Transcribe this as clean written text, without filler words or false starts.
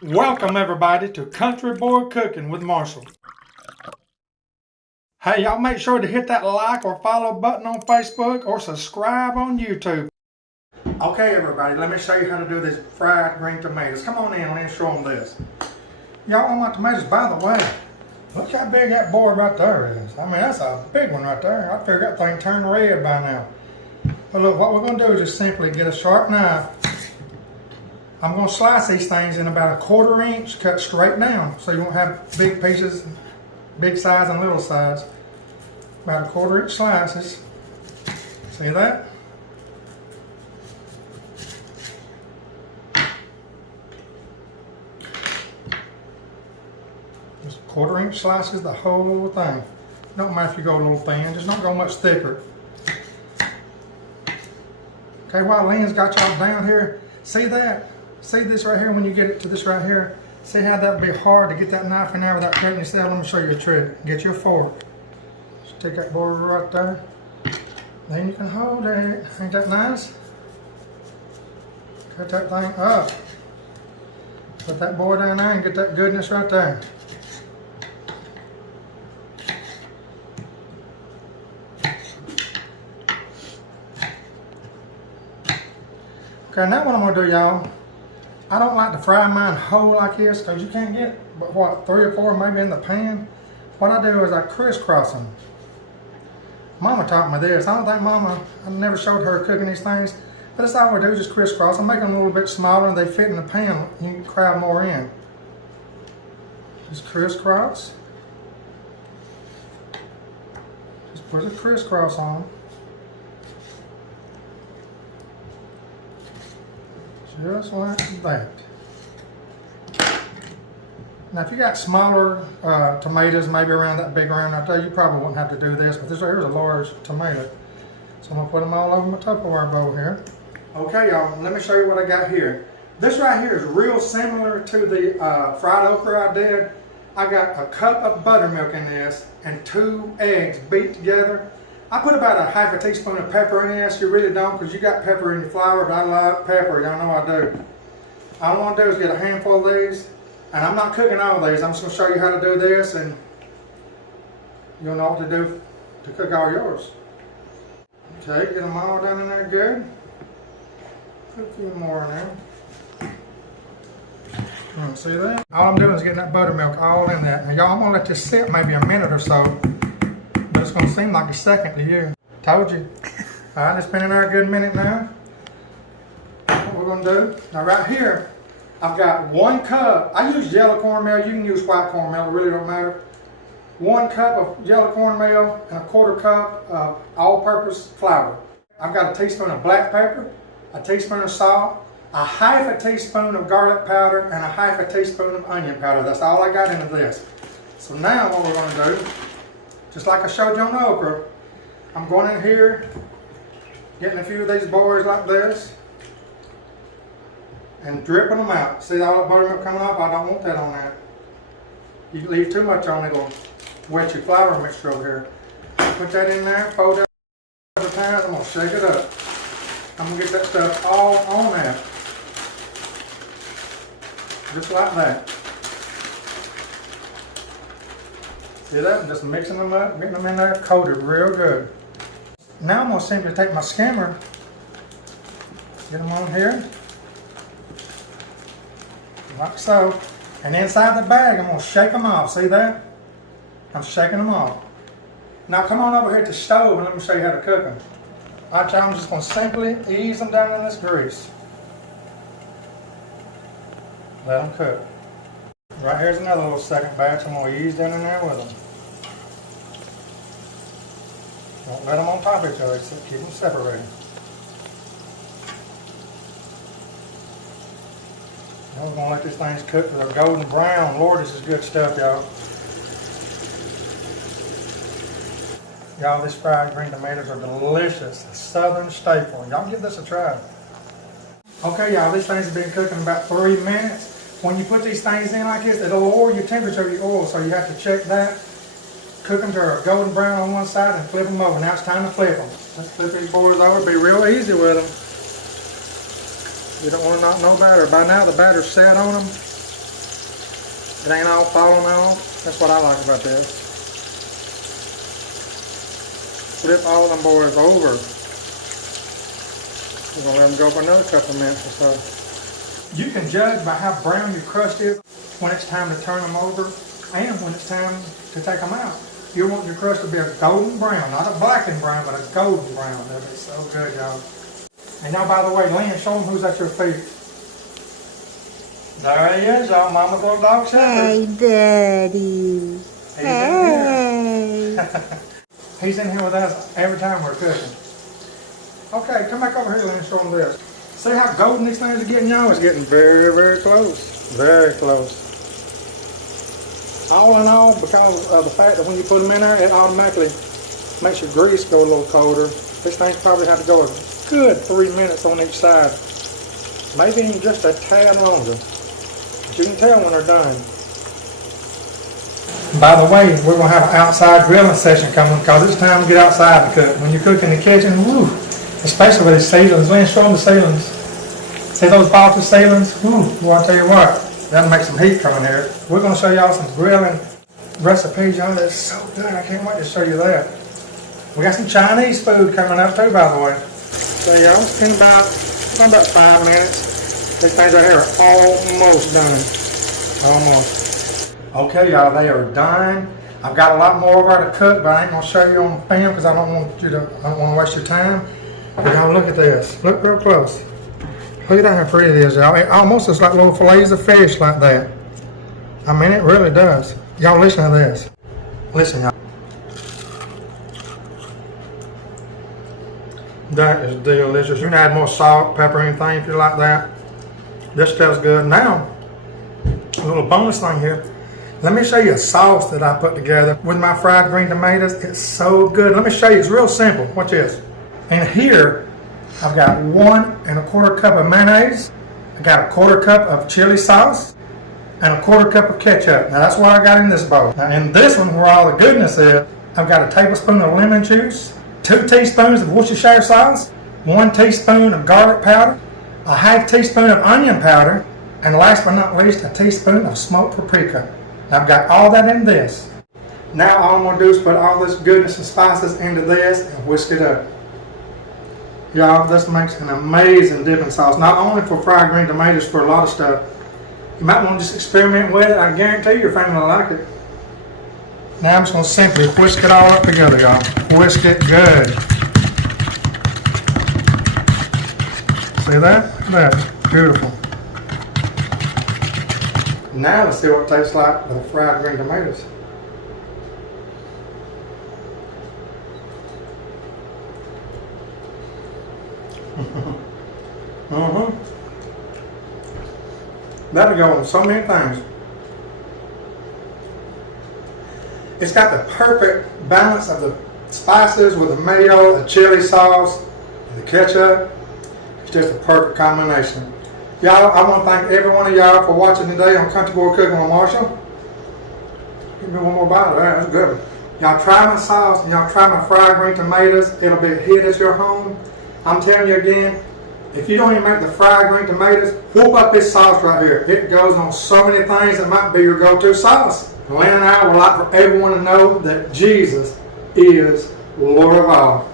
Welcome everybody to Country Boy Cooking with Marshall. Hey, y'all make sure to hit that like or follow button on Facebook or subscribe on YouTube. Okay everybody, let me show you how to do these fried green tomatoes. Come on in, let me show them this. Y'all want my tomatoes, by the way, look how big that board right there is. I mean, that's a big one right there. I figured that thing turned red by now. But look, what we're going to do is just simply get a sharp knife. I'm going to slice these things in about 1/4 inch, cut straight down, so you won't have big pieces, big size and little size. About 1/4 inch slices. See that? Just 1/4 inch slices, the whole thing. Don't matter if you go a little thin, just don't go much thicker. Okay, while Lynn's got y'all down here, see that? See this right here when you get it to this right here? See how that'd be hard to get that knife in there without cutting yourself? Let me show you a trick. Get your fork. Just take that border right there. Then you can hold it. Ain't that nice? Cut that thing up. Put that board down there and get that goodness right there. Okay, now what I'm gonna do, y'all, I don't like to fry mine whole like this because you can't get but what, 3 or 4 maybe in the pan. What I do is I crisscross them. Mama taught me this. I don't think I never showed her cooking these things, but that's all we do, just crisscross them, make them a little bit smaller and they fit in the pan. You can crowd more in. Just crisscross. Just put a crisscross on. Just like that. Now if you got smaller tomatoes, maybe around that big round right there, you probably wouldn't have to do this, but here's a large tomato. So I'm gonna put them all over my Tupperware bowl here. Okay y'all, let me show you what I got here. This right here is real similar to the fried okra I did. I got a cup of buttermilk in this and 2 eggs beat together. I put about a 1/2 teaspoon of pepper in this. You really don't because you got pepper in your flour, but I love pepper. Y'all know I do. All I want to do is get a handful of these, and I'm not cooking all of these. I'm just going to show you how to do this, and you'll know what to do to cook all yours. Okay, get them all down in there good. Put a few more in there. See that? All I'm doing is getting that buttermilk all in there. Now y'all, I'm going to let this sit maybe a minute or so. It's going to seem like a second to you. Told you. Alright, it's been in there a good minute now. What we're going to do, now right here, I've got 1 cup. I use yellow cornmeal. You can use white cornmeal. It really don't matter. 1 cup of yellow cornmeal and 1/4 cup of all-purpose flour. I've got a teaspoon of black pepper, a teaspoon of salt, a 1/2 teaspoon of garlic powder, and a 1/2 teaspoon of onion powder. That's all I got into this. So now what we're going to do, just like I showed you on the okra, I'm going in here, getting a few of these boys like this, and dripping them out. See all the buttermilk coming off? I don't want that on there. You leave too much on, it'll wet your flour mixture over here. Put that in there, fold it over time, I'm going to shake it up. I'm going to get that stuff all on there. Just like that. See that? I'm just mixing them up, getting them in there coated real good. Now I'm going to simply take my skimmer, get them on here, like so. And inside the bag, I'm going to shake them off. See that? I'm shaking them off. Now come on over here to the stove and let me show you how to cook them. Alright y'all, I'm just going to simply ease them down in this grease. Let them cook. Right here's another little second batch. I'm going to ease down in there with them. Don't let them on top of each other, keep them separated. Now we're going to let these things cook to they're golden brown. Lord, this is good stuff, y'all. Y'all, these fried green tomatoes are delicious. A southern staple. Y'all give this a try. Okay, y'all, these things have been cooking about 3 minutes. When you put these things in like this, it'll lower your temperature of your oil, so you have to check that. Cook them to a golden brown on one side and flip them over. Now it's time to flip them. Let's flip these boys over. Be real easy with them. You don't want to knock no batter. By now the batter's set on them. It ain't all falling off. That's what I like about this. Flip all them boys over. We're gonna let them go for another couple of minutes or so. You can judge by how brown your crust is when it's time to turn them over and when it's time to take them out. You want your crust to be a golden brown, not a blackened brown, but a golden brown. That'd be so good, y'all. And now, by the way, Lynn, show them who's at your feet. There he is, y'all. Mama's little dog shepherd. Hey, Daddy. Hey. He's in here with us every time we're cooking. Okay, come back over here, Lynn, and show them this. See how golden these things are getting, y'all? It's getting very, very close. Very close. All in all, because of the fact that when you put them in there, it automatically makes your grease go a little colder. This thing probably have to go a good 3 minutes on each side. Maybe even just a tad longer. But you can tell when they're done. By the way, we're going to have an outside grilling session coming because it's time to get outside to cook. When you cook in the kitchen, woo, especially with these ceilings. Let me show them the ceilings. See those vaulted ceilings? Woo, well, I'll tell you what, that'll make some heat coming here. We're going to show y'all some grilling recipes, y'all. That's so good. I can't wait to show you that. We got some Chinese food coming up too, by the way. So y'all, in about 5 minutes. These things right here are almost done. Almost. Okay, y'all, they are done. I've got a lot more of her to cook, but I ain't gonna show you on film because I don't want to waste your time. But y'all, look at this. Look real close. Look at how pretty it is, y'all. It almost looks like little fillets of fish like that. I mean, it really does. Y'all, listen to this. Listen, y'all. That is delicious. You can add more salt, pepper, anything if you like that. This tastes good. Now, a little bonus thing here. Let me show you a sauce that I put together with my fried green tomatoes. It's so good. Let me show you. It's real simple. Watch this. And here, I've got 1 1/4 cup of mayonnaise. I got a 1/4 cup of chili sauce and a 1/4 cup of ketchup. Now, that's what I got in this bowl. Now, in this one, where all the goodness is, I've got a tablespoon of lemon juice, 2 teaspoons of Worcestershire sauce, 1 teaspoon of garlic powder, a 1/2 teaspoon of onion powder, and last but not least, a teaspoon of smoked paprika. Now, I've got all that in this. Now all I'm going to do is put all this goodness and spices into this and whisk it up. Y'all, this makes an amazing dipping sauce. Not only for fried green tomatoes, for a lot of stuff. You might want to just experiment with it. I guarantee your family will like it. Now I'm just going to simply whisk it all up together, y'all. Whisk it good. See that? That's beautiful. Now let's see what it tastes like with the fried green tomatoes. That'll go on so many things. It's got the perfect balance of the spices with the mayo, the chili sauce, and the ketchup. It's just a perfect combination. Y'all, I want to thank every one of y'all for watching today on Country Boy Cooking with Marshall. Give me one more bite of that. That's good. Y'all try my sauce and y'all try my fried green tomatoes. It'll be a hit at your home. I'm telling you again, if you don't even make the fried green tomatoes, whoop up this sauce right here. It goes on so many things. It might be your go-to sauce. Lynn and I would like for everyone to know that Jesus is Lord of all.